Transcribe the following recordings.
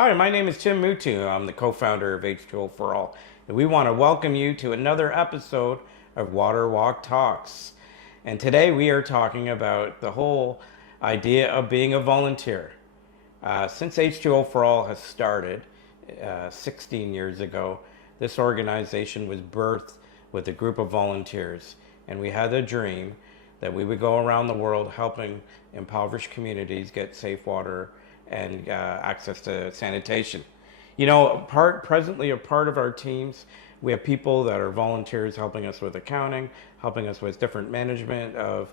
Hi, my name is Tim Muttoo. I'm the co-founder of H2O for All, and we want to welcome you to another episode of Water Walk Talks. And today we are talking about the whole idea of being a volunteer. Since H2O for All has started 16 years ago, this organization was birthed with a group of volunteers, and we had a dream that we would go around the world helping impoverished communities get safe water and access to sanitation. Presently a part of our teams, we have people that are volunteers helping us with accounting, helping us with different management of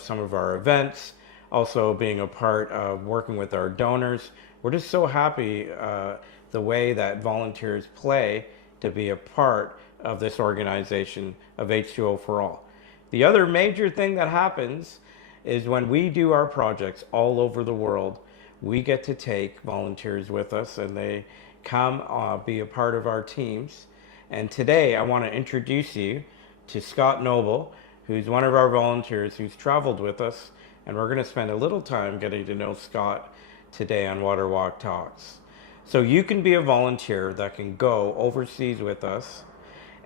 some of our events, also being a part of working with our donors. We're just so happy the way that volunteers play to be a part of this organization of H2O for All. The other major thing that happens is when we do our projects all over the world, we get to take volunteers with us and they come be a part of our teams. And today I want to introduce you to Scott Noble, who's one of our volunteers who's traveled with us. And we're going to spend a little time getting to know Scott today on Water Walk Talks. So you can be a volunteer that can go overseas with us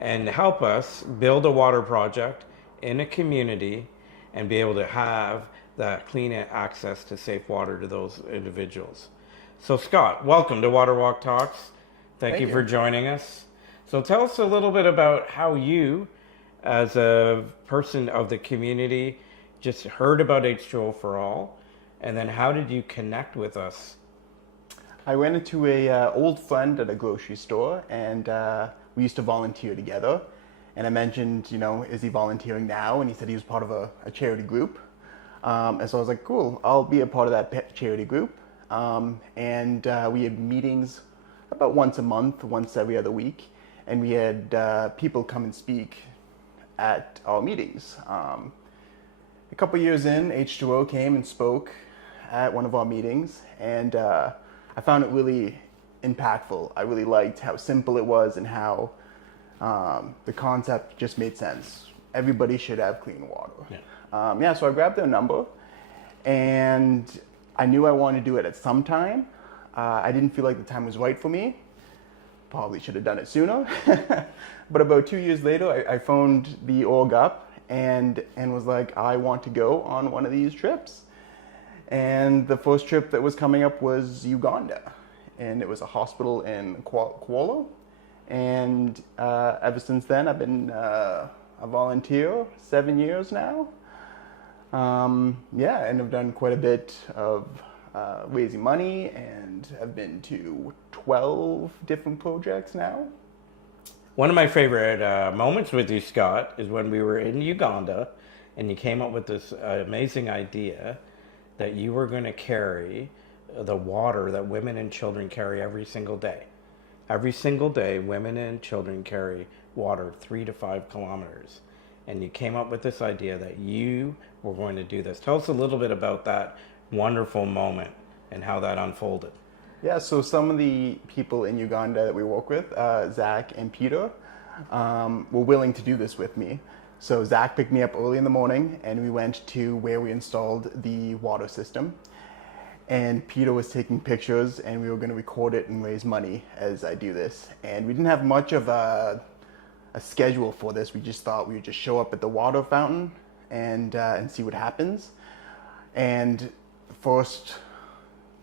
and help us build a water project in a community and be able to have that clean access to safe water to those individuals. So Scott, welcome to Water Walk Talks. Thank you for joining us. So tell us a little bit about how you, as a person of the community, just heard about H2O for All, and then how did you connect with us? I ran into a old friend at a grocery store, and we used to volunteer together. And I mentioned, is he volunteering now? And he said he was part of a charity group. And so I was like, cool, I'll be a part of that charity group. And we had meetings about once a month, once every other week. And we had people come and speak at our meetings. A couple years in, H2O came and spoke at one of our meetings. And I found it really impactful. I really liked how simple it was and how the concept just made sense. Everybody should have clean water. Yeah. So I grabbed their number, and I knew I wanted to do it at some time. I didn't feel like the time was right for me. Probably should have done it sooner. But about 2 years later, I phoned the org up and was like, I want to go on one of these trips. And the first trip that was coming up was Uganda. And it was a hospital in Kuala. And ever since then, I've been a volunteer 7 years now. And I've done quite a bit of raising money, and I've been to 12 different projects now. One of my favorite moments with you, Scott, is when we were in Uganda and you came up with this amazing idea that you were going to carry the water that women and children carry every single day. Every single day, women and children carry water 3 to 5 kilometers. And you came up with this idea that you were going to do this. Tell us a little bit about that wonderful moment and how that unfolded. Yeah, so some of the people in Uganda that we work with, Zach and Peter, were willing to do this with me. So Zach picked me up early in the morning, and we went to where we installed the water system. And Peter was taking pictures, and we were going to record it and raise money as I do this. And we didn't have much of a schedule for this. We just thought we would just show up at the water fountain and see what happens. And first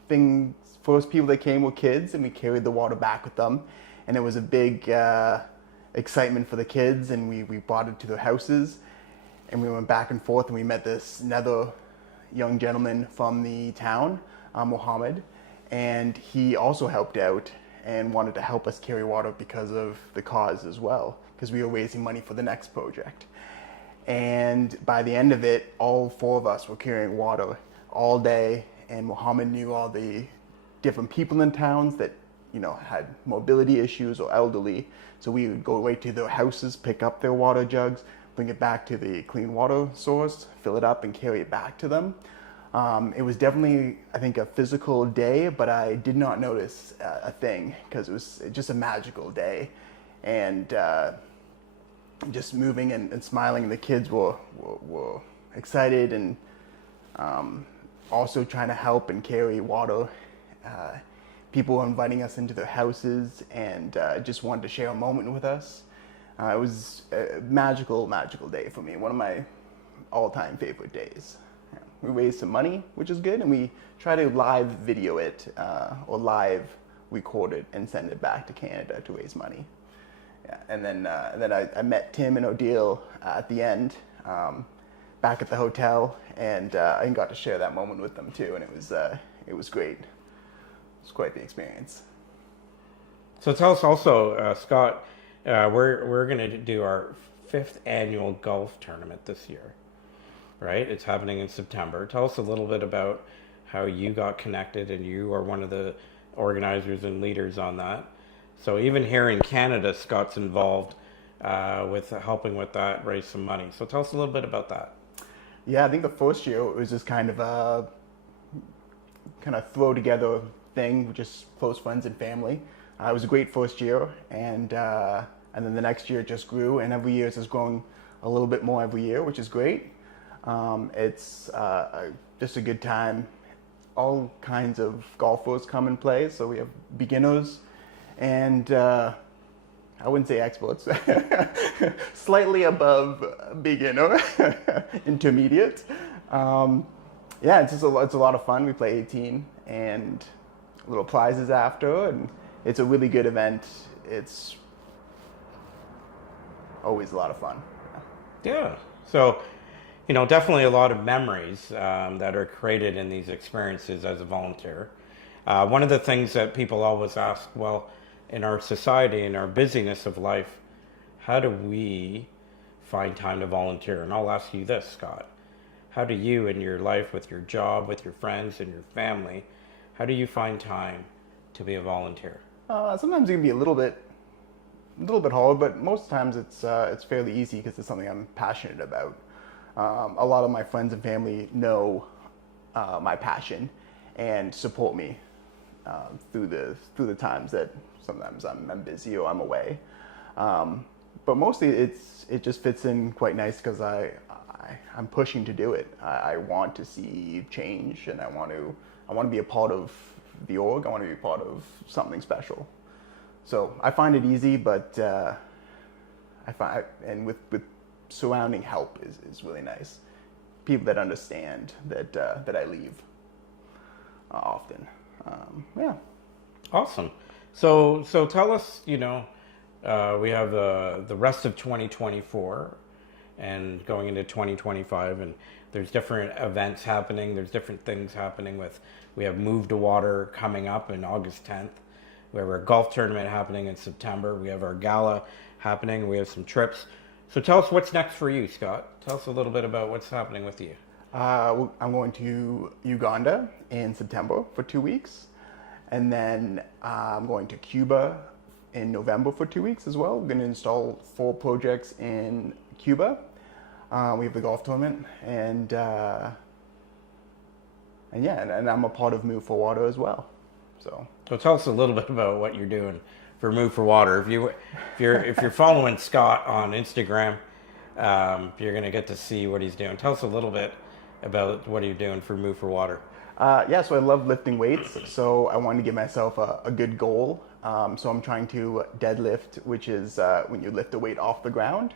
people that came were kids, and we carried the water back with them. And it was a big excitement for the kids, and we brought it to their houses. And we went back and forth, and we met another young gentleman from the town, Mohammed, and he also helped out and wanted to help us carry water because of the cause as well, because we were raising money for the next project. And by the end of it, all 4 of us were carrying water all day, and Mohammed knew all the different people in towns that had mobility issues or elderly, so we would go right to their houses, pick up their water jugs, bring it back to the clean water source, fill it up, and carry it back to them. It was definitely, I think, a physical day, but I did not notice a thing because it was just a magical day. And just moving and smiling, and the kids were excited and also trying to help and carry water People were inviting us into their houses and just wanted to share a moment with us. It was a magical day for me. One of my all-time favorite days. Yeah. We raised some money, which is good, and we try to live video it or live record it and send it back to Canada to raise money. Yeah. And then I met Tim and Odile at the end, back at the hotel, and I got to share that moment with them too, and it was great. It was quite the experience. So tell us also, Scott, we're going to do our 5th annual golf tournament this year, right? It's happening in September. Tell us a little bit about how you got connected, and you are one of the organizers and leaders on that. So even here in Canada, Scott's involved with helping with that, raise some money. So tell us a little bit about that. Yeah, I think the first year it was just kind of a throw together thing, just close friends and family. It was a great first year, and then the next year it just grew, and every year it's just growing a little bit more every year, which is great. It's just a good time. All kinds of golfers come and play, so we have beginners and I wouldn't say experts, slightly above beginner, intermediate. Yeah, it's a lot of fun. We play 18 and little prizes after, and it's a really good event. It's always a lot of fun. Yeah. So, definitely a lot of memories that are created in these experiences as a volunteer. One of the things that people always ask, well, in our society, in our busyness of life, how do we find time to volunteer? And I'll ask you this, Scott. How do you, in your life, with your job, with your friends and your family, how do you find time to be a volunteer? Sometimes it can be a little bit hard, but most times it's fairly easy because it's something I'm passionate about. A lot of my friends and family know my passion and support me through the times that sometimes I'm busy or I'm away. But mostly it just fits in quite nice because I'm pushing to do it. I want to see change, and I want to be a part of the org. I want to be a part of something special. So I find it easy, but with surrounding help is really nice. People that understand that I leave often. Yeah. Awesome. So tell us, we have the rest of 2024 and going into 2025, and there's different events happening. There's different things happening we have Move to Water coming up in August 10th. We have our golf tournament happening in September. We have our gala happening. We have some trips. So tell us what's next for you, Scott. Tell us a little bit about what's happening with you. I'm going to Uganda in September for 2 weeks. And then I'm going to Cuba in November for 2 weeks as well. We're going to install 4 projects in Cuba. We have the golf tournament, and I'm a part of Move for Water as well. So tell us a little bit about what you're doing for Move for Water. If you're following Scott on Instagram, you're going to get to see what he's doing. Tell us a little bit about what you're doing for Move for Water. So I love lifting weights, so I wanted to give myself a good goal. So I'm trying to deadlift, which is when you lift a weight off the ground.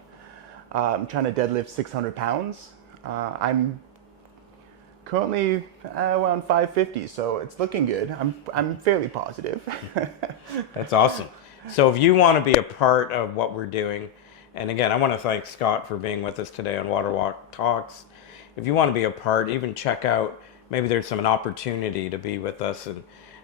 I'm trying to deadlift 600 pounds. I'm currently around 550, so it's looking good. I'm fairly positive. That's awesome. So if you want to be a part of what we're doing, and again, I want to thank Scott for being with us today on Water Walk Talks. If you want to be a part, even check out, maybe there's an opportunity to be with us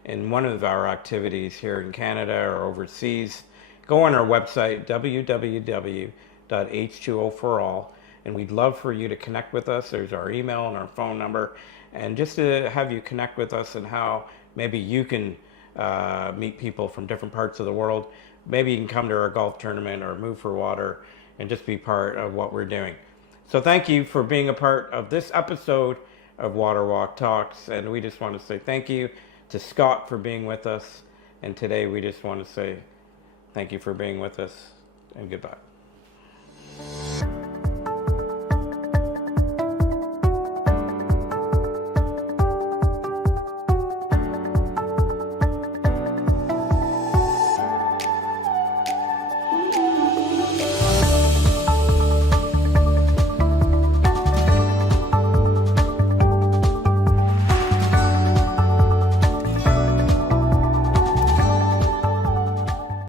in one of our activities here in Canada or overseas. Go on our website, www.h2o4all, and we'd love for you to connect with us. There's our email and our phone number, and just to have you connect with us and how maybe you can meet people from different parts of the world. Maybe you can come to our golf tournament or Move for Water and just be part of what we're doing. So thank you for being a part of this episode of Water Walk Talks, and we just want to say thank you to Scott for being with us, and today we just want to say thank you for being with us, and goodbye.